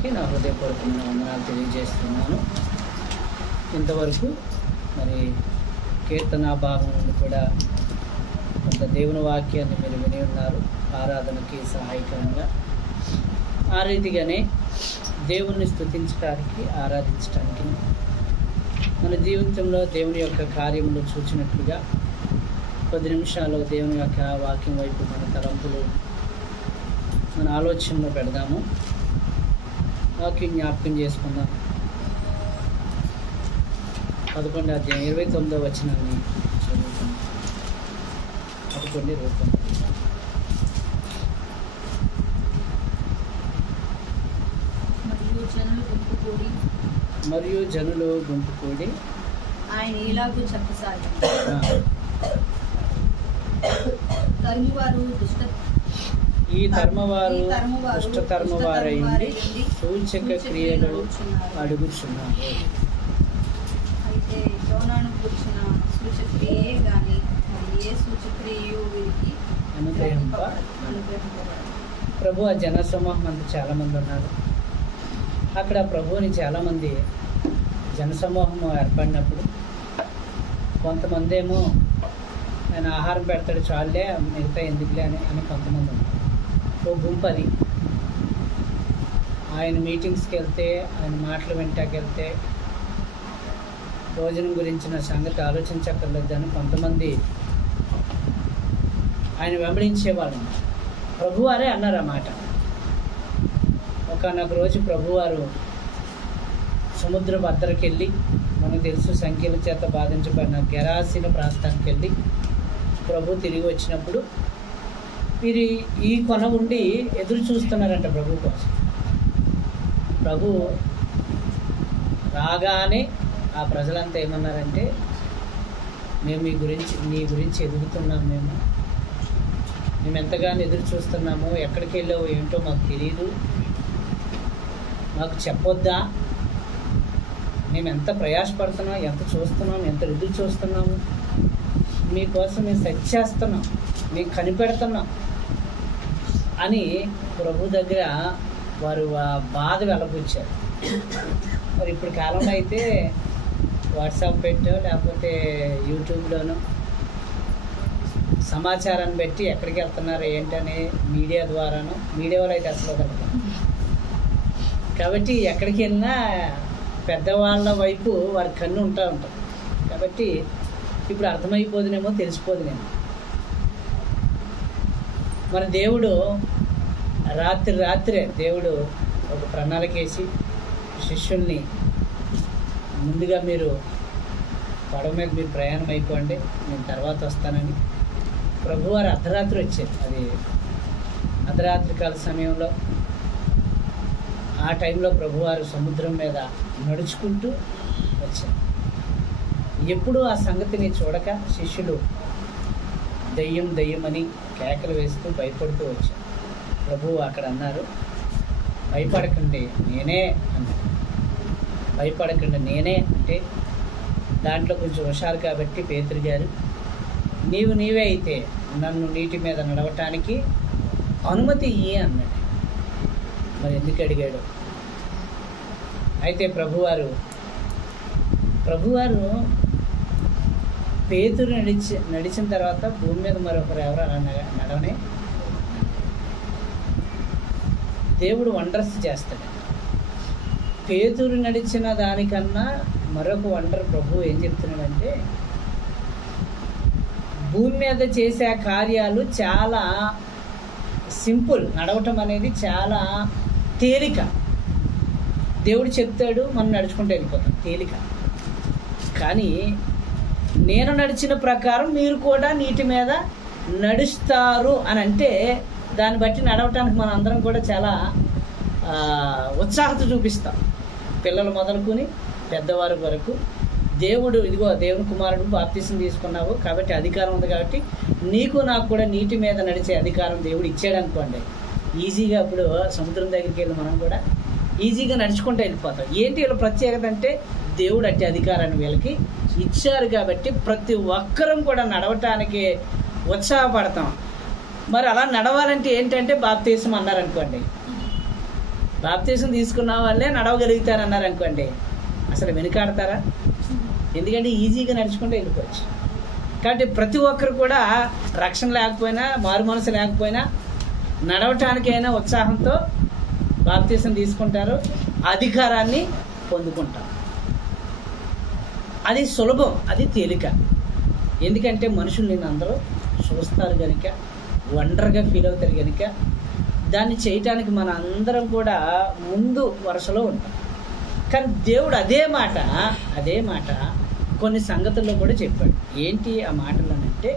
అందరికీ నా హృదయపూర్వకమైన వందనాలు తెలియజేస్తున్నాను. ఇంతవరకు మరి కీర్తన భాగం నుండి కూడా కొంత దేవుని వాక్యాన్ని మీరు విని ఉన్నారు, ఆరాధనకి సహాయకరంగా. ఆ రీతిగానే దేవుణ్ణి స్తుతించడానికి, ఆరాధించడానికి, మన జీవితంలో దేవుని యొక్క కార్యములు చూచినట్లుగా 10 నిమిషాలు దేవుని యొక్క వాక్యం వైపు మన తలంపులు, మన ఆలోచనలో పెడదాము. వాక్యం జ్ఞాపకం చేసుకుందాం. 11వ అధ్యాయం 29వ వచనాన్ని చదువుతాం. 11:29. మరియు జనులు గుంపు కూడి ఆయన ఇలాగూ చెప్పసాగారు, ఈ తరుమవారు దుష్టతర్మవారై సూచక క్రియలు అడుగుచున్నారు. అయితే యోనాను కూర్చున్న సూచక్రియే గాని ఏ సూచక్రియు వీరికి అనుగ్రహింపబడదు. ప్రభు ఆ జన సమూహం అంతా చాలామంది ఉన్నారు. అక్కడ ప్రభువుని చాలామంది జనసమూహం ఏర్పడినప్పుడు కొంతమంది ఏమో ఆయన ఆహారం పెడతాడు చాలులే, మిగతా ఎందుకులే అని కొంతమంది ఉన్నారు. ఓ గుంపు అది. ఆయన మీటింగ్స్కి వెళ్తే, ఆయన మాటలు వింటాకెళ్తే భోజనం గురించిన సంగతి ఆలోచించక్కర్లేదని కొంతమంది ఆయన వెంబడించేవాళ్ళు. ప్రభువారే అన్నారు ఆ మాట. ఒకనొక రోజు ప్రభువారు సముద్ర బద్దరికి వెళ్ళి, మనకు తెలుసు సంఖ్యల చేత బాధించబడిన గెరాసిన ప్రాంతానికి వెళ్ళి ప్రభు తిరిగి వచ్చినప్పుడు వీరు ఈ కొన ఉండి ఎదురు చూస్తున్నారంట ప్రభు కోసం. ప్రభు రాగానే ఆ ప్రజలంతా ఏమన్నారంటే, మేము నీ గురించి ఎదుగుతున్నాం, మేము ఎంతగానో ఎదురు చూస్తున్నాము, ఎక్కడికి వెళ్ళావు ఏంటో మాకు తెలియదు, మాకు చెప్పొద్దా, మేము ఎంత ప్రయాసపడుతున్నాం, ఎంత చూస్తున్నాం, ఎంత ఎదురు చూస్తున్నాము, మీకోసం మేము సెర్చ్ చేస్తున్నాం, మీకు కనిపెడుతున్నాం అని ప్రభు దగ్గర వారు ఆ బాధ వెలబుచ్చారు. మరి ఇప్పుడు కాలంలో అయితే వాట్సాప్ పెట్టో లేకపోతే యూట్యూబ్లోనో సమాచారాన్ని బట్టి ఎక్కడికి వెళ్తున్నారు ఏంటని మీడియా ద్వారానో, మీడియా వాళ్ళు అయితే అసలు వదలరు. కాబట్టి ఎక్కడికి వెళ్ళినా పెద్దవాళ్ళ వైపు వారి కన్ను ఉంటారు. కాబట్టి ఇప్పుడు అర్థమైపోదునేమో, తెలిసిపోదునేమో. మన దేవుడు రాత్రే దేవుడు ఒక ప్రణాళిక వేసి శిష్యుల్ని ముందుగా మీరు పడవ మీద మీరు ప్రయాణం అయిపోండి, నేను తర్వాత వస్తానని ప్రభువారు అర్ధరాత్రి వచ్చారు. అది అర్ధరాత్రి కాల సమయంలో ఆ టైంలో ప్రభువారు సముద్రం మీద నడుచుకుంటూ వచ్చారు. ఎప్పుడూ ఆ సంగతిని చూడక శిష్యులు దెయ్యం అని కేకలు వేస్తూ భయపడుతూ వచ్చారు. ప్రభువు అక్కడ అన్నారు, భయపడకండి నేనే అన్నారు. భయపడకండి నేనే అంటే దాంట్లో కొంచెం హుషారు కాబట్టి పేతురు గారు, నీవే అయితే నన్ను నీటి మీద నడవటానికి అనుమతి ఇయ్యి అన్నాడు. మరి ఎందుకు అడిగాడు? అయితే ప్రభువారు పేతురు నడిచిన తర్వాత భూమి మీద మరొకరు ఎవరు నడవనే. దేవుడు వండర్స్ చేస్తాడు. పేతురు నడిచిన దానికన్నా మరొక వండర్ ప్రభు ఏం చెప్తున్నాడంటే, భూమి మీద చేసే కార్యాలు చాలా సింపుల్, నడవటం అనేది చాలా తేలిక. దేవుడు చెప్తాడు, మనం నడుచుకుంటూ వెళ్ళిపోతాం, తేలిక. కానీ నేను నడిచిన ప్రకారం మీరు కూడా నీటి మీద నడుస్తారు అని అంటే, దాన్ని బట్టి నడవటానికి మన అందరం కూడా చాలా ఉత్సాహత చూపిస్తాం. పిల్లలు మొదలుకొని పెద్దవారి వరకు దేవుడు, ఇదిగో దేవుని కుమారుడు బాప్తిసం తీసుకున్నావు కాబట్టి అధికారం ఉంది, కాబట్టి నీకు నాకు కూడా నీటి మీద నడిచే అధికారం దేవుడు ఇచ్చాడు అనుకోండి. ఈజీగా ఇప్పుడు సముద్రం దగ్గరికి వెళ్ళి మనం కూడా ఈజీగా నడుచుకుంటూ వెళ్ళిపోతాం. ఏంటి వీళ్ళ ప్రత్యేకత అంటే, దేవుడు అట్టి అధికారాన్ని వీళ్ళకి ఇచ్చారు కాబట్టి ప్రతి ఒక్కరం కూడా నడవటానికి ఉత్సాహపడతాం. మరి అలా నడవాలంటే ఏంటంటే బాప్తిసం అన్నారనుకోండి, బాప్తీసం తీసుకున్న వాళ్ళే నడవగలుగుతారు అన్నారు అనుకోండి, అసలు వెనుకాడతారా? ఎందుకంటే ఈజీగా నడుచుకుంటూ వెళ్ళిపోవచ్చు. కాబట్టి ప్రతి ఒక్కరు కూడా రక్షణ లేకపోయినా, మారు మనసు లేకపోయినా నడవటానికైనా ఉత్సాహంతో బాప్తీసం తీసుకుంటారు, అధికారాన్ని పొందుకుంటారు. అది సులభం, అది తేలిక. ఎందుకంటే మనుషులు నేను అందరూ చూస్తారు కనుక, వండర్గా ఫీల్ అవుతారు కనుక దాన్ని చేయటానికి మన అందరం కూడా ముందు వరుసలో ఉంటాం. కానీ దేవుడు అదే మాట కొన్ని సంగతుల్లో కూడా చెప్పాడు. ఏంటి ఆ మాటలు అంటే,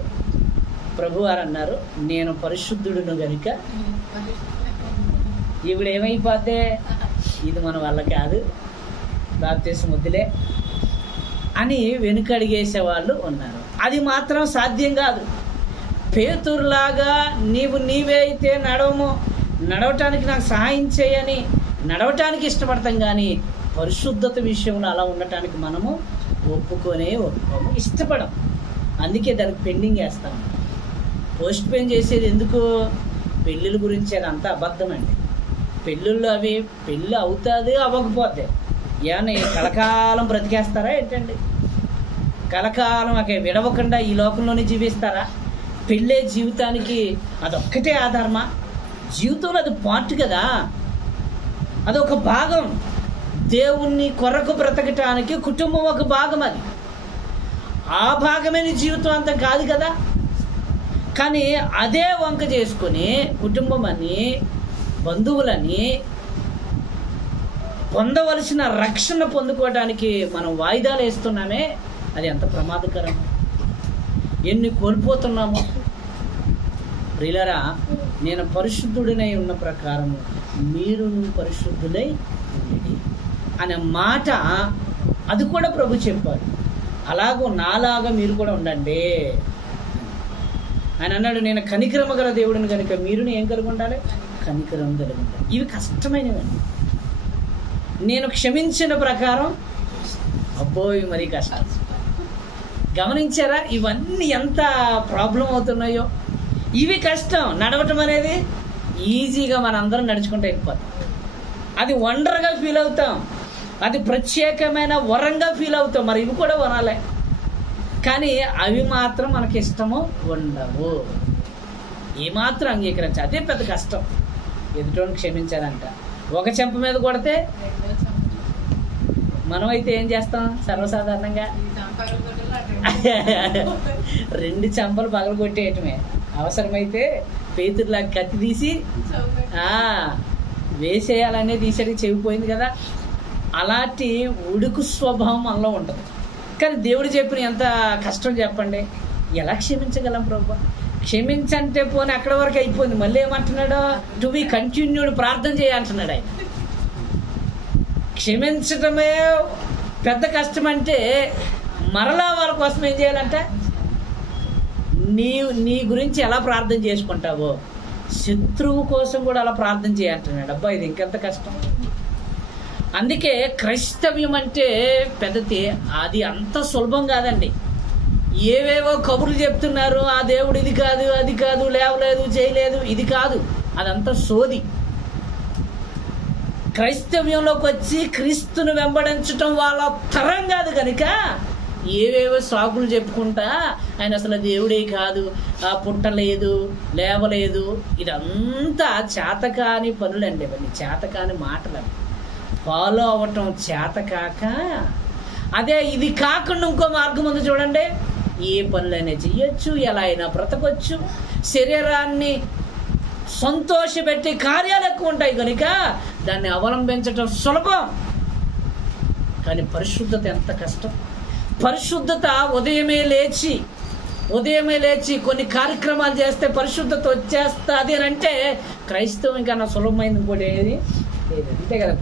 ప్రభువారు అన్నారు, నేను పరిశుద్ధుడును కనుక ఇప్పుడు ఏమైపోద్దే, ఇది మన వల్ల కాదు, బాప్తీసం వద్దులే అని వెనుకడిగేసే వాళ్ళు ఉన్నారు. అది మాత్రం సాధ్యం కాదు. పేతురులాగా నీవే అయితే నడవటానికి నాకు సహాయం చేయని నడవటానికి ఇష్టపడతాం, కానీ పరిశుద్ధత విషయంలో అలా ఉండటానికి మనము ఒప్పుకోము, ఇష్టపడం. అందుకే దానికి పెండింగ్ వేస్తాము, పోస్ట్ పోన్ చేసేది ఎందుకు? పెళ్ళిళ్ళ గురించి అది అంతా అబద్ధం అండి. పెళ్ళిళ్ళు అవి పెళ్ళి అవుతుంది, అవ్వకపోతే ఏమన్నా కలకాలం బ్రతికేస్తారా ఏంటండి? కలకాలం విడవకుండా ఈ లోకంలోనే జీవిస్తారా? పెళ్ళే జీవితానికి అదొక్కటే ఆధారమా? జీవితంలో అది పార్ట్ కదా, అదొక భాగం. దేవుణ్ణి కొరకు బ్రతకటానికి కుటుంబం ఒక భాగం. అది ఆ భాగమైన జీవితం అంతా కాదు కదా. కానీ అదే వంక చేసుకుని కుటుంబం అని, బంధువులని, పొందవలసిన రక్షణ పొందుకోవడానికి మనం వాయిదాలు వేస్తున్నామే, అది ఎంత ప్రమాదకరం, ఎన్ని కోల్పోతున్నామో. ప్రియులారా, నేను పరిశుద్ధుడినై ఉన్న ప్రకారము మీరును పరిశుద్ధులై ఉండండి అనే మాట అది కూడా ప్రభు చెప్పారు. అలాగో నాలాగా మీరు కూడా ఉండండి. ఆయన అన్నాడు, నేను కనికరమ గల దేవుడిని కనుక మీరును ఏం కలిగి ఉండాలి? కనికరం కలిగి ఉండాలి. ఇవి కష్టమైనవండి. నేను క్షమించిన ప్రకారం అబ్బోయి మరీ కష్టం. గమనించారా ఇవన్నీ ఎంత ప్రాబ్లం అవుతున్నాయో? ఇవి కష్టం. నడవటం అనేది ఈజీగా మనందరం నడుచుకుంటూ వెళ్ళిపోతాం. అది వండర్గా ఫీల్ అవుతాం, అది ప్రత్యేకమైన వరంగా ఫీల్ అవుతాం. మరి ఇవి కూడా వరాలే, కానీ అవి మాత్రం మనకి ఇష్టము ఉండవు. ఏమాత్రం అంగీకరించ అదే పెద్ద కష్టం. ఎదుటోని క్షమించాలంట. ఒక చెంప మీద కొడితే మనమైతే ఏం చేస్తాం సర్వసాధారణంగా? 2 చెంపలు పగలు కొట్టేయటమే. అవసరమైతే పేతురులా కత్తి తీసి వేసేయాలనే తీసేది చెవిపోయింది కదా. అలాంటి ఉడుకు స్వభావం మనలో ఉంటుంది. కానీ దేవుడు చెప్పిన ఎంత కష్టం చెప్పండి. ఎలా క్షమించగలం ప్రభు? క్షమించంటే పోనీ అక్కడ వరకు అయిపోయింది. మళ్ళీ ఏమంటున్నాడు? టు బి కంటిన్యూడ్, ప్రార్థన చేయాలంటున్నాడు ఆయన. క్షమించటమే పెద్ద కష్టం అంటే మరలా వాళ్ళ కోసం ఏం చేయాలంటే నీ గురించి ఎలా ప్రార్థన చేసుకుంటావో శత్రువు కోసం కూడా అలా ప్రార్థన చేయాలంటున్నాడు. అబ్బా, ఇది ఇంకెంత కష్టం. అందుకే క్రైస్తవ్యం అంటే పెద్దది, అది అంత సులభం కాదండి. ఏవేవో కబుర్లు చెప్తున్నారు, ఆ దేవుడు ఇది కాదు, అది కాదు, లేవలేదు, చేయలేదు, ఇది కాదు, అదంతా సోది. క్రైస్తవ్యంలోకి వచ్చి క్రీస్తును వెంబడించటం వాళ్ళ తరం కాదు కనుక ఏవేవో సాకులు చెప్పుకుంటా ఆయన అసలు దేవుడే కాదు, పుట్టలేదు, లేవలేదు, ఇదంతా చేతకాని పనులండి. ఇవన్నీ చేతకాని మాటలు. ఫాలో అవ్వటం చేతకాక, అదే ఇది కాకుండా ఇంకో మార్గం ఉంది చూడండి. ఏ పనులైనా చెయ్యొచ్చు, ఎలా అయినా బ్రతకొచ్చు, శరీరాన్ని సంతోషపెట్టే కార్యాలు ఎక్కువ ఉంటాయి కనుక దాన్ని అవలంబించటం సులభం. కానీ పరిశుద్ధత ఎంత కష్టం. పరిశుద్ధత ఉదయమే లేచి కొన్ని కార్యక్రమాలు చేస్తే పరిశుద్ధత వచ్చేస్తుంది అని అంటే క్రైస్తవం ఇంకా సులభమైంది ఇంకోటి ఏది లేదు. అంతే కదా.